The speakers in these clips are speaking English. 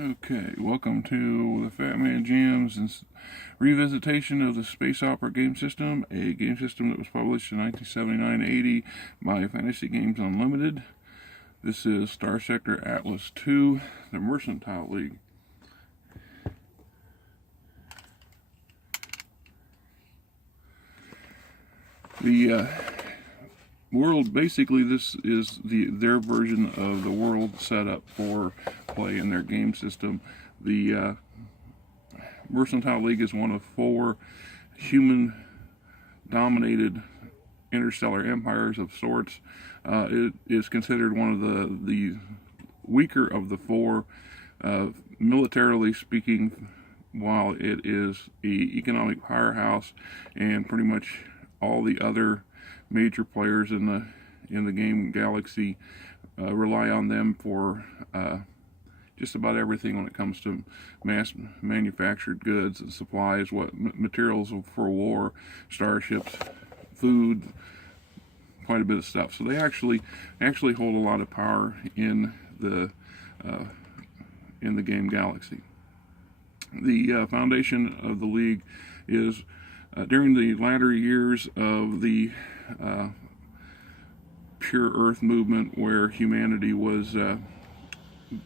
Okay, welcome to the Fat Man Jams and revisitation of the Space Opera game system, a game system that was published in 1979-80 by Fantasy Games Unlimited. This is Star Sector Atlas II, the Mercantile League. The world, basically, this is their version of the world setup for play in their game system. The Mercantile League is one of 4 human-dominated interstellar empires of sorts. It is considered one of the weaker of the 4, militarily speaking, while it is an economic powerhouse, and pretty much all the other major players in the game galaxy rely on them for just about everything when it comes to mass manufactured goods and supplies, what materials for war, starships, food, quite a bit of stuff. So they actually hold a lot of power in the game galaxy. The foundation of the league is during the latter years of the pure Earth movement, where humanity was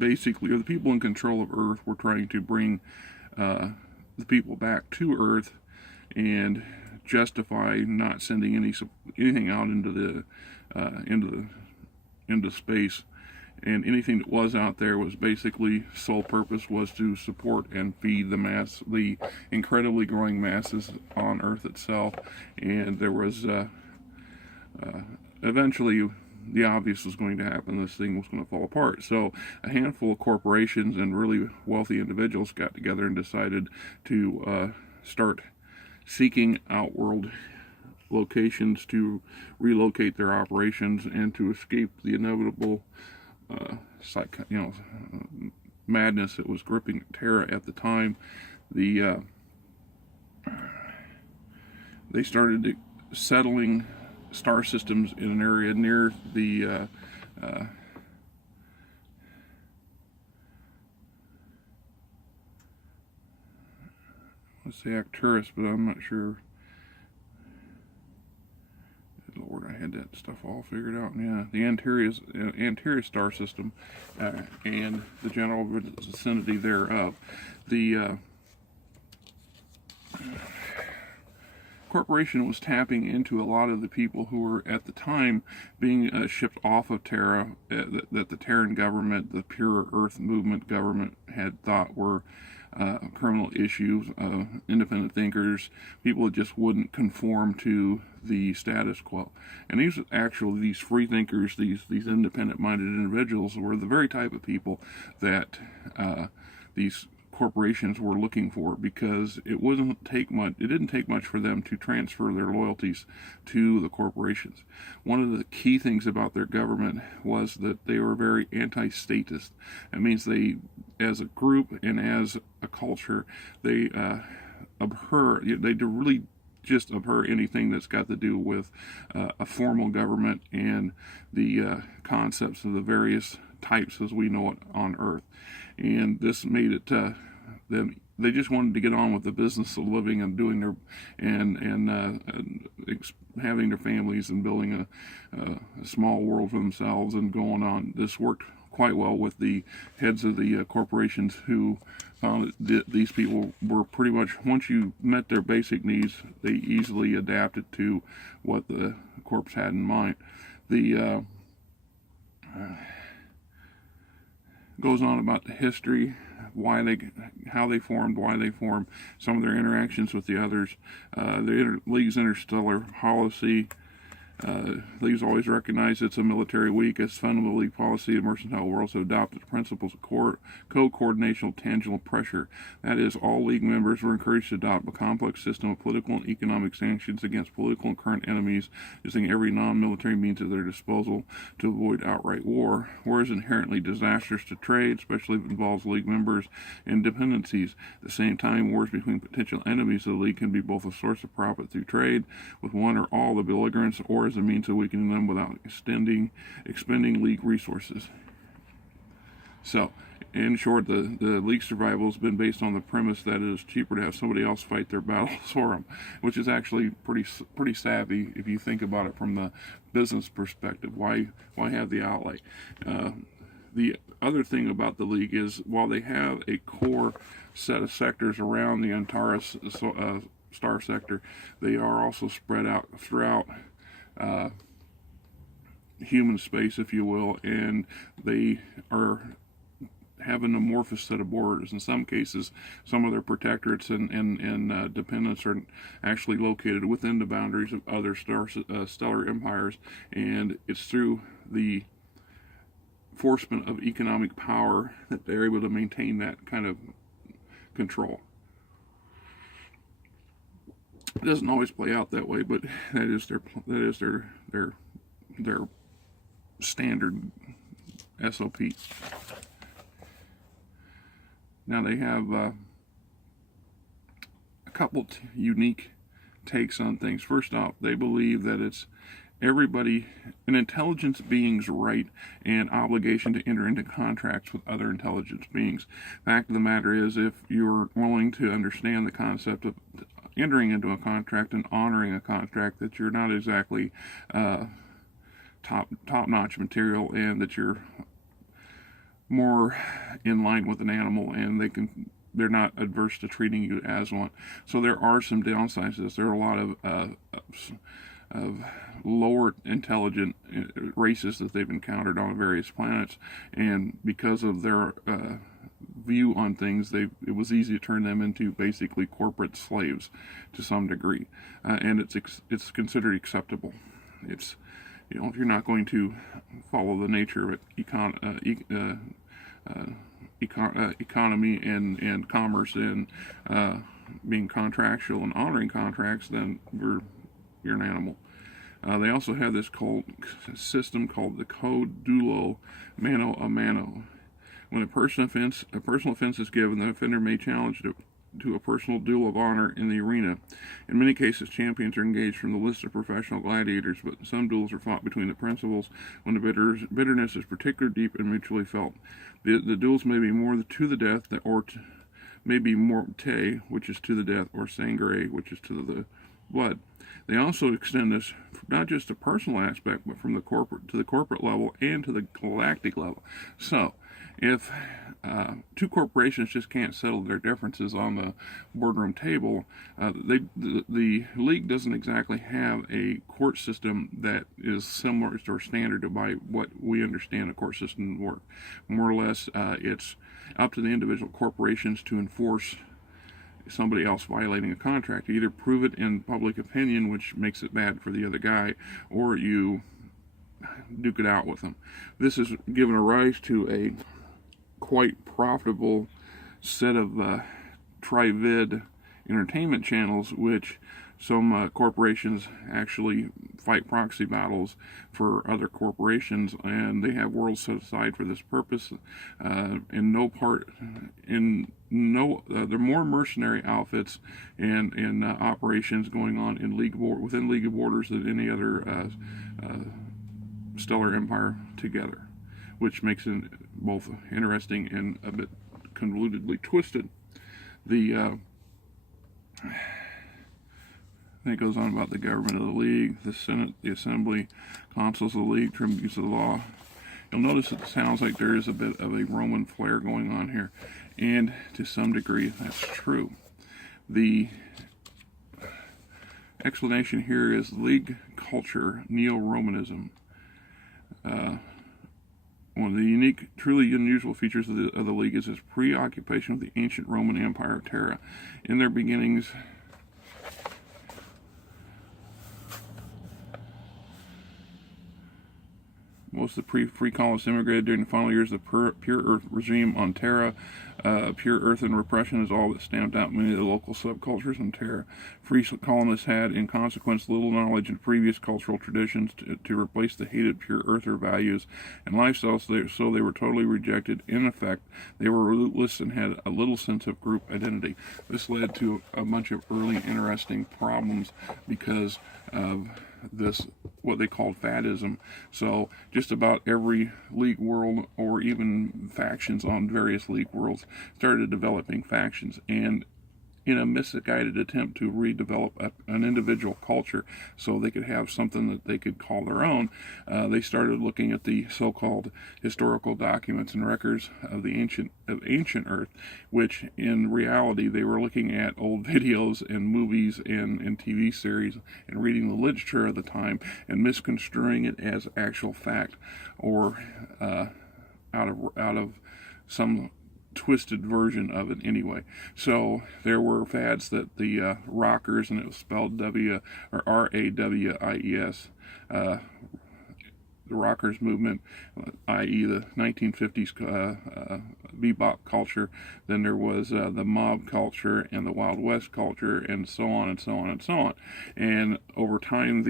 basically, or the people in control of Earth were trying to bring the people back to Earth and justify not sending anything out into space, and anything that was out there was basically sole purpose was to support and feed the incredibly growing masses on Earth itself. And there was eventually the obvious was going to happen. This thing was going to fall apart. So a handful of corporations and really wealthy individuals got together and decided to start seeking outworld locations to relocate their operations and to escape the inevitable madness that was gripping Terra at the time. They started settling star systems in an area near the let's say Arcturus, but I'm not sure. Lord, I had that stuff all figured out. Yeah, the Antares star system and the general vicinity thereof. The corporation was tapping into a lot of the people who were at the time being shipped off of Terra, that the Terran government, the pure Earth movement government, had thought were criminal issues, independent thinkers, people that just wouldn't conform to the status quo. And these free thinkers, these independent-minded individuals, were the very type of people that these corporations were looking for, because it didn't take much for them to transfer their loyalties to the corporations. One of the key things about their government was that they were very anti-statist. That means they, as a group and as a culture, they really just abhor anything that's got to do with a formal government and the concepts of the various types as we know it on Earth. And this made it they just wanted to get on with the business of living and doing their having their families and building a small world for themselves and going on. This worked quite well with the heads of the corporations, who found that these people were pretty much, once you met their basic needs, they easily adapted to what the corps had in mind. The goes on about the history, how they formed, why they formed, some of their interactions with the others, the League's interstellar policy. League's always recognized it's a military weak. As fundamental League policy, the mercantile world has adopted the principles of co-coordination of tangible pressure. That is, all League members were encouraged to adopt a complex system of political and economic sanctions against political and current enemies, using every non-military means at their disposal to avoid outright war. War is inherently disastrous to trade, especially if it involves League members and dependencies. At the same time, wars between potential enemies of the League can be both a source of profit through trade with one or all the belligerents, or as a means of weakening them without expending League resources. So, In short, the League survival has been based on the premise that it is cheaper to have somebody else fight their battles for them, which is actually pretty savvy if you think about it from the business perspective. Why have the outlay? The other thing about the League is, while they have a core set of sectors around the Antares star sector, they are also spread out throughout human space, if you will, and they have an amorphous set of borders. In some cases, some of their protectorates and dependents are actually located within the boundaries of other stellar empires, and it's through the enforcement of economic power that they're able to maintain that kind of control. It doesn't always play out that way, but that is their standard SOP. Now they have a couple unique takes on things. First off, they believe that it's an intelligence being's right and obligation to enter into contracts with other intelligence beings. Fact of the matter is, if you're willing to understand the concept of entering into a contract and honoring a contract, that you're not exactly top-notch material, and that you're more in line with an animal, and they're not adverse to treating you as one. So there are some downsides to this. There are a lot of lower intelligent races that they've encountered on various planets, and because of their view on things, it was easy to turn them into basically corporate slaves to some degree, and it's considered acceptable. It's, if you're not going to follow the nature of economy and commerce and being contractual and honoring contracts, then you're an animal. They also have this system called the Code Dulo Mano a Mano. When a personal offense is given, the offender may challenge to a personal duel of honor in the arena. In many cases, champions are engaged from the list of professional gladiators, but some duels are fought between the principals when the bitterness is particularly deep and mutually felt. The duels may be more to the death, or maybe morte, which is to the death, or sangre, which is to the blood. They also extend this not just to personal aspect, but from the corporate level and to the galactic level. So, if two corporations just can't settle their differences on the boardroom table, the League doesn't exactly have a court system that is similar or standard to by what we understand a court system to work. More or less, it's up to the individual corporations to enforce somebody else violating a contract. You either prove it in public opinion, which makes it bad for the other guy, or you duke it out with them. This has given a rise to a quite profitable set of tri-vid entertainment channels, which some corporations actually fight proxy battles for other corporations, and they have worlds set aside for this purpose. They're more mercenary outfits and operations going on in within League of Borders than any other stellar empire together, which makes it both interesting and a bit convolutedly twisted. It goes on about the government of the League, the Senate, the Assembly, consuls of the League, tributes of the law. You'll notice it sounds like there is a bit of a Roman flair going on here, and to some degree that's true. The explanation here is League culture, Neo-Romanism. One of the unique, truly unusual features of the League is its preoccupation with the ancient Roman Empire of Terra. In their beginnings, most of the free colonists immigrated during the final years of the pure Earth regime on Terra. Pure Earth and repression is all that stamped out many of the local subcultures on Terra. Free colonists had, in consequence, little knowledge of previous cultural traditions to replace the hated pure Earther values and lifestyles, so they were totally rejected. In effect, they were rootless and had a little sense of group identity. This led to a bunch of early interesting problems because of this, what they called fadism. So just about every league world, or even factions on various league worlds, started developing factions, and in a misguided attempt to redevelop an individual culture so they could have something that they could call their own, they started looking at the so-called historical documents and records of the ancient Earth, which in reality they were looking at old videos and movies and TV series and reading the literature of the time and misconstruing it as actual fact, or out of some twisted version of it anyway. So there were fads that the rockers, and it was spelled Rawies, the rockers movement, i.e. the 1950s bebop culture. Then there was the mob culture and the Wild West culture, and so on and so on and so on. And over time,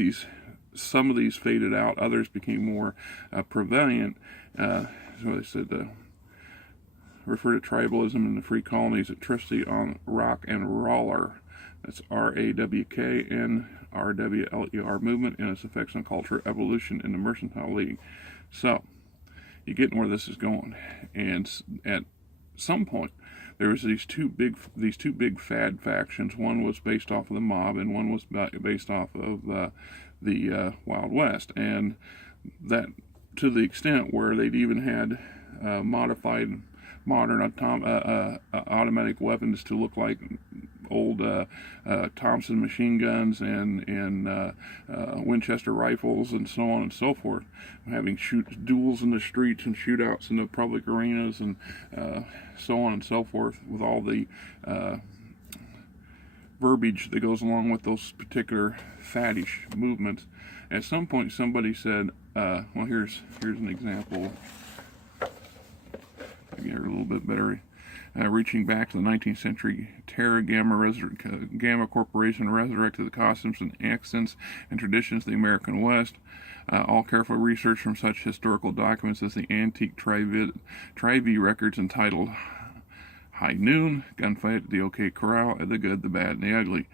some of these faded out, others became more prevalent. So they said refer to tribalism in the free colonies at Tristy on Rock and Roller. That's RAWKNRWLER movement and its effects on culture evolution in the Mercantile League. So, you're getting where this is going. And at some point, there was these two big fad factions. One was based off of the mob, and one was based off of the Wild West. And that, to the extent where they'd even had modified modern automatic weapons to look like old Thompson machine guns and Winchester rifles and so on and so forth, having duels in the streets and shootouts in the public arenas and so on and so forth, with all the verbiage that goes along with those particular faddish movements. At some point somebody said, well, here's an example. Get a little bit better. Reaching back to the 19th century, Terra Gamma Corporation resurrected the costumes and accents and traditions of the American West. All careful research from such historical documents as the antique Tri-V records entitled High Noon, Gunfight at the OK Corral, The Good, the Bad, and the Ugly.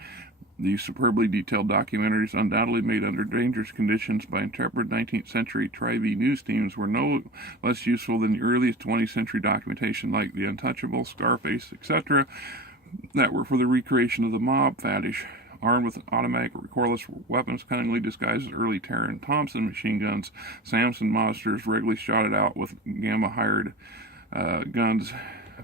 These superbly detailed documentaries, undoubtedly made under dangerous conditions by intrepid 19th century Tri-V news teams, were no less useful than the earliest 20th century documentation like The Untouchable, Scarface, etc., that were for the recreation of the mob faddish. Armed with automatic recoilless weapons cunningly disguised as early Terra and Thompson machine guns, Samson monsters regularly shot it out with Gamma-hired guns,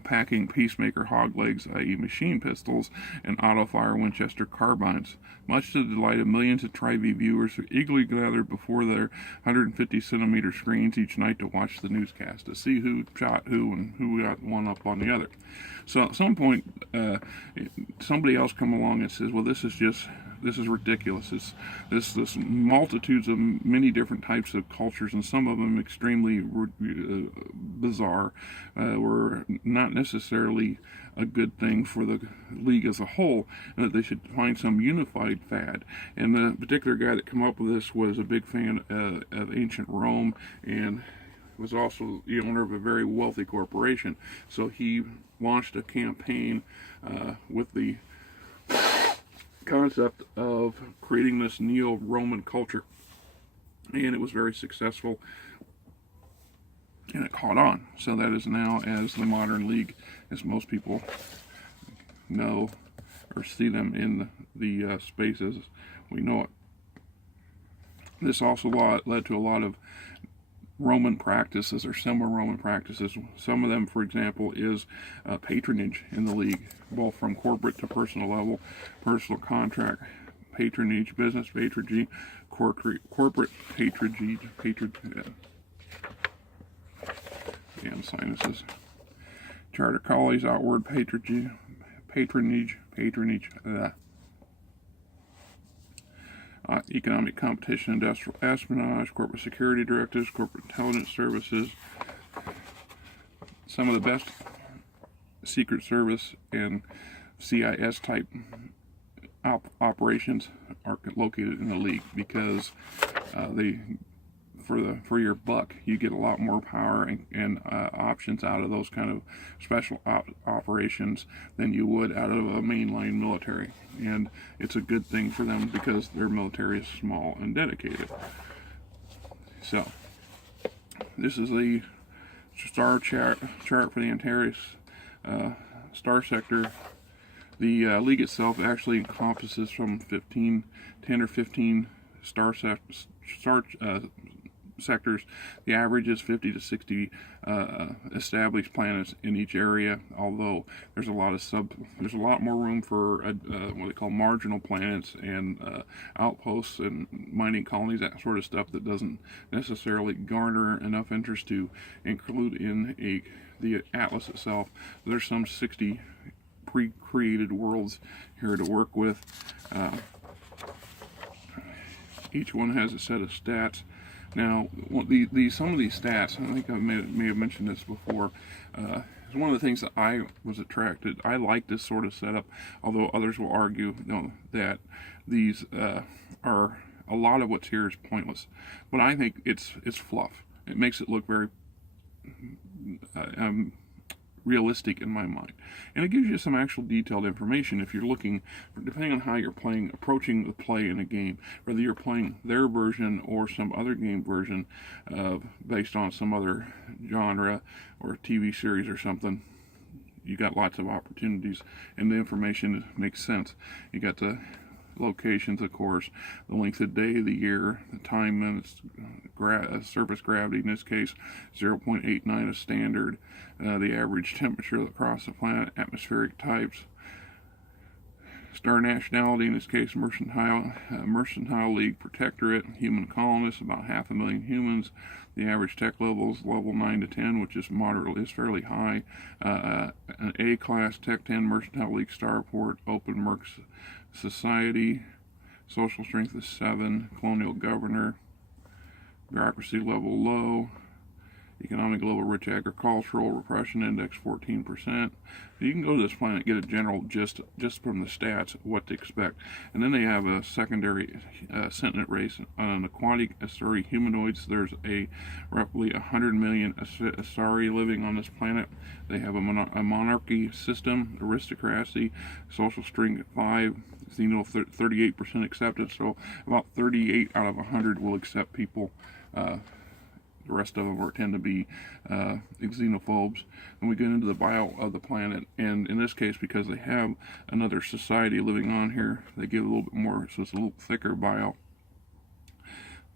packing peacemaker hog legs, i.e. machine pistols, and auto-fire Winchester carbines. Much to the delight of millions of Tri-V viewers who eagerly gathered before their 150-centimeter screens each night to watch the newscast, to see who shot who and who got one up on the other. So at some point, somebody else come along and says, well, this is ridiculous. It's this multitudes of many different types of cultures, and some of them extremely bizarre, were not necessarily a good thing for the league as a whole, and that they should find some unified fad. And the particular guy that came up with this was a big fan of ancient Rome, and was also the owner of a very wealthy corporation. So he launched a campaign with the concept of creating this neo-Roman culture, and it was very successful, and it caught on. So that is now as the modern league, as most people know or see them in the spaces we know it. This also led to a lot of Roman practices or similar Roman practices. Some of them, for example, is patronage in the league, both from corporate to personal level, personal contract patronage, business patronage, corporate patronage, damn sinuses, charter collies, outward patronage, economic competition, industrial espionage, corporate security directives, corporate intelligence services. Some of the best Secret Service and CIS type operations are located in the league, because they for your buck. You get a lot more power and options out of those kind of special operations than you would out of a mainline military. And it's a good thing for them because their military is small and dedicated. So this is the star chart for the Antares star sector. The league itself actually encompasses from 10 or 15 star sectors. The average is 50 to 60 established planets in each area. Although there's a lot more room for what they call marginal planets and outposts and mining colonies, that sort of stuff that doesn't necessarily garner enough interest to include in the atlas itself. There's some 60 pre-created worlds here to work with. Each one has a set of stats. Now, some of these stats, I think I may have mentioned this before, is one of the things that I was attracted. I like this sort of setup, although others will argue that these are a lot of what's here is pointless. But I think it's fluff. It makes it look very realistic in my mind, and it gives you some actual detailed information if you're looking, depending on how you're approaching the play in a game, whether you're playing their version or some other game version based on some other genre or TV series or something. You got lots of opportunities, and the information makes sense. You got the locations, of course, the length of day, the year, the time, minutes, surface gravity, in this case 0.89 is standard, the average temperature across the planet, atmospheric types, star nationality, in this case Mercantile League Protectorate, human colonists, about 500,000 humans, the average tech level is level 9 to 10, which is fairly high, an A-class Tech 10 Mercantile League Starport, open Mercs Society, social strength is 7, colonial governor, bureaucracy level low, economic level rich, agricultural, repression index 14%. You can go to this planet and get a general gist just from the stats what to expect. And then they have a secondary sentient race on aquatic Asari humanoids. There's roughly 100 million Asari living on this planet. They have a monarchy system, aristocracy, social strength 5, 38% acceptance. So about 38 out of 100 will accept people. The rest of them tend to be xenophobes. And we get into the bio of the planet, and in this case, because they have another society living on here, they give a little bit more, so it's a little thicker bio.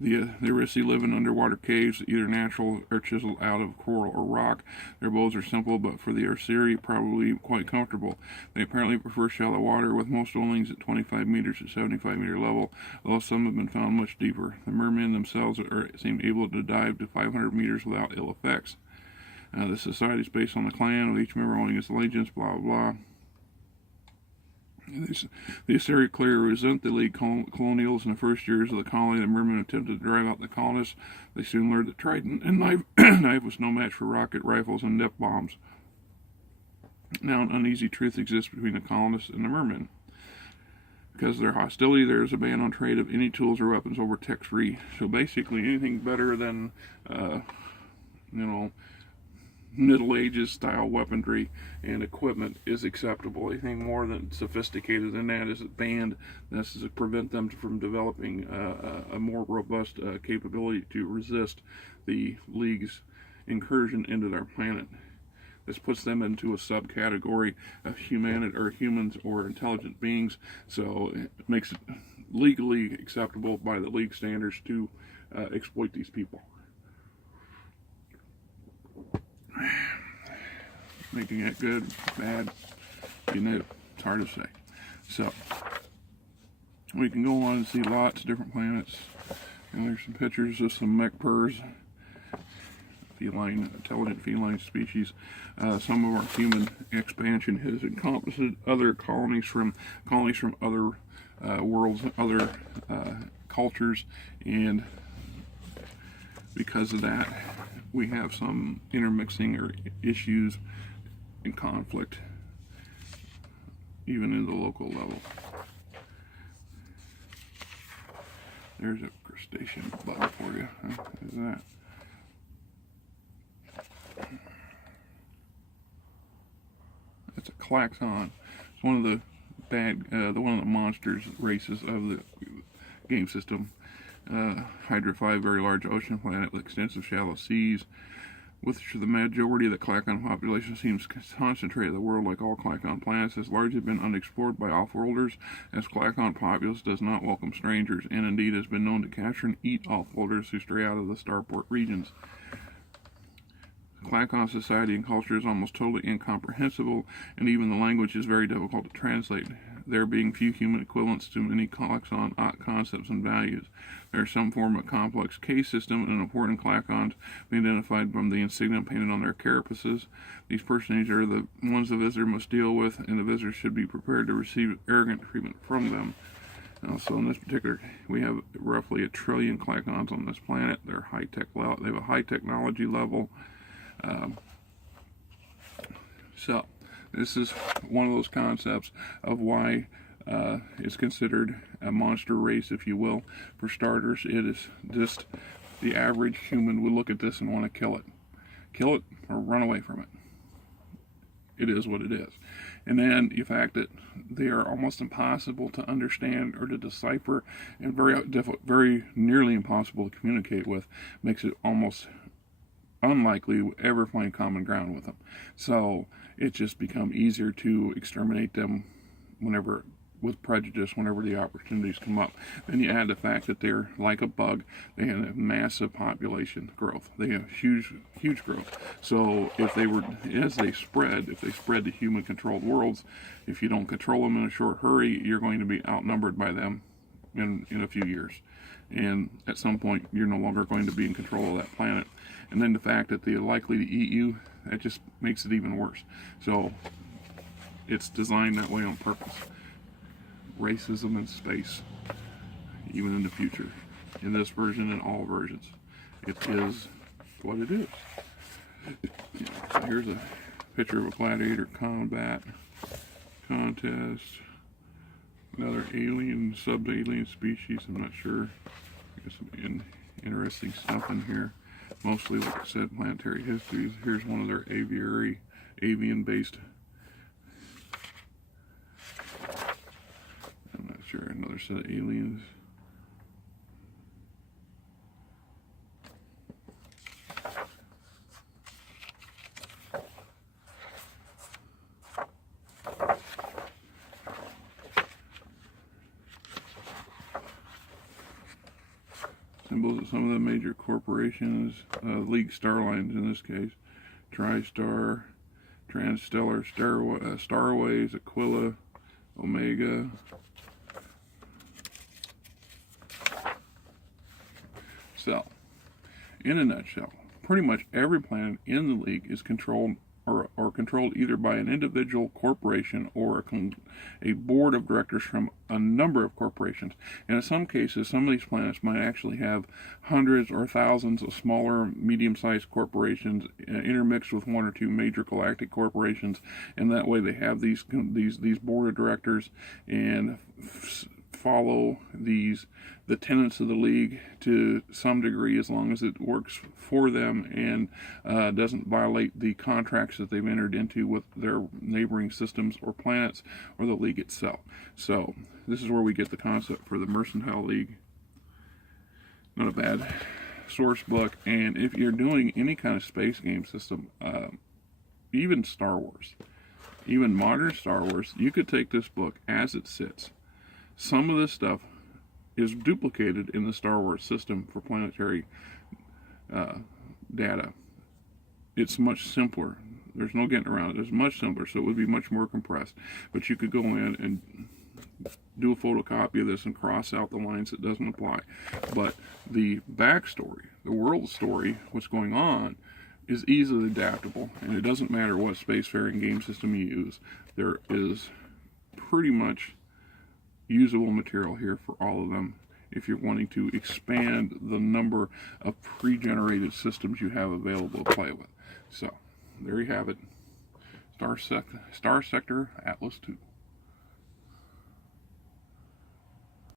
The Arisi live in underwater caves, either natural or chiseled out of coral or rock. Their bows are simple, but for the Arisi, probably quite comfortable. They apparently prefer shallow water, with most onlings at 25 meters at 75-meter level, although some have been found much deeper. The mermen themselves seem able to dive to 500 meters without ill effects. The society is based on the clan, with each member owning his allegiance, blah, blah, blah. The Assyri clearly resent the League colonials. In the first years of the colony, the mermen attempted to drive out the colonists. They soon learned that trident and knife was no match for rocket rifles and depth bombs. Now an uneasy truth exists between the colonists and the mermen. Because of their hostility, there is a ban on trade of any tools or weapons over tech-free. So basically anything better than, Middle Ages style weaponry and equipment is acceptable. Anything more than sophisticated than that is banned. This is to prevent them from developing a more robust capability to resist the League's incursion into their planet. This puts them into a subcategory of humans or intelligent beings, so it makes it legally acceptable by the League standards to exploit these people. Making it good, bad, it's hard to say. So, we can go on and see lots of different planets. And there's some pictures of some mech-purs, intelligent feline species. Some of our human expansion has encompassed other colonies from other worlds, other cultures, and because of that, we have some intermixing or issues and conflict, even in the local level. There's a crustacean bug for you. Huh? Is that? It's a klaxon. It's one of the one of the monsters races of the game system. Hydrophyte, very large ocean planet with extensive shallow seas, which the majority of the klaxon population seems concentrated in the world. Like all klaxon planets, has largely been unexplored by off-worlders, as klaxon populace does not welcome strangers, and indeed has been known to capture and eat off-worlders who stray out of the starport regions. Klaxon society and culture is almost totally incomprehensible, and even the language is very difficult to translate, there being few human equivalents to many klaxon concepts and values. There is some form of complex case system and important klaxons being identified from the insignia painted on their carapaces. These personages are the ones the visitor must deal with, and the visitor should be prepared to receive arrogant treatment from them. So in this particular, we have roughly 1 trillion klaxons on this planet. They're high-tech. They have a high technology level. So this is one of those concepts of why it's considered a monster race, if you will. For starters, it is just the average human would look at this and want to kill it or run away from it. It is what it is. And then the fact that they are almost impossible to understand or to decipher, and very nearly impossible to communicate with, makes it almost unlikely to ever find common ground with them. So it's just become easier to exterminate them with prejudice whenever the opportunities come up. Then you add the fact that they're like a bug. They have a massive population growth. They have huge growth. So if they spread to human controlled worlds, if you don't control them in a short hurry, you're going to be outnumbered by them in a few years. And at some point, you're no longer going to be in control of that planet. And then the fact that they're likely to eat you, that just makes it even worse. So it's designed that way on purpose. Racism in space, even in the future. In this version and all versions, it is what it is. Here's a picture of a gladiator combat contest. Another alien, sub-alien species, I'm not sure. There's some interesting stuff in here. Mostly, like I said, planetary histories. Here's one of their avian-based. I'm not sure, another set of aliens. Symbols of some of the major corporations, League Starlines in this case, TriStar, Transstellar, Starways, Aquila, Omega. So, in a nutshell, pretty much every planet in the League is controlled or controlled either by an individual corporation or a board of directors from a number of corporations. And in some cases, some of these planets might actually have hundreds or thousands of smaller, medium-sized corporations intermixed with one or two major galactic corporations, and that way they have these board of directors and follow the tenets of the League to some degree, as long as it works for them and doesn't violate the contracts that they've entered into with their neighboring systems or planets or the League itself. So this is where we get the concept for the Mercantile League. Not a bad source book. And if you're doing any kind of space game system, even Star Wars, even modern Star Wars, you could take this book as it sits. Some of this stuff is duplicated in the Star Wars system for planetary data. It's much simpler. There's no getting around it. It's much simpler, so it would be much more compressed. But you could go in and do a photocopy of this and cross out the lines that doesn't apply. But the backstory, the world story, what's going on, is easily adaptable, and it doesn't matter what spacefaring game system you use. There is pretty much usable material here for all of them if you're wanting to expand the number of pre-generated systems you have available to play with. So there you have it. Star Sector Atlas 2.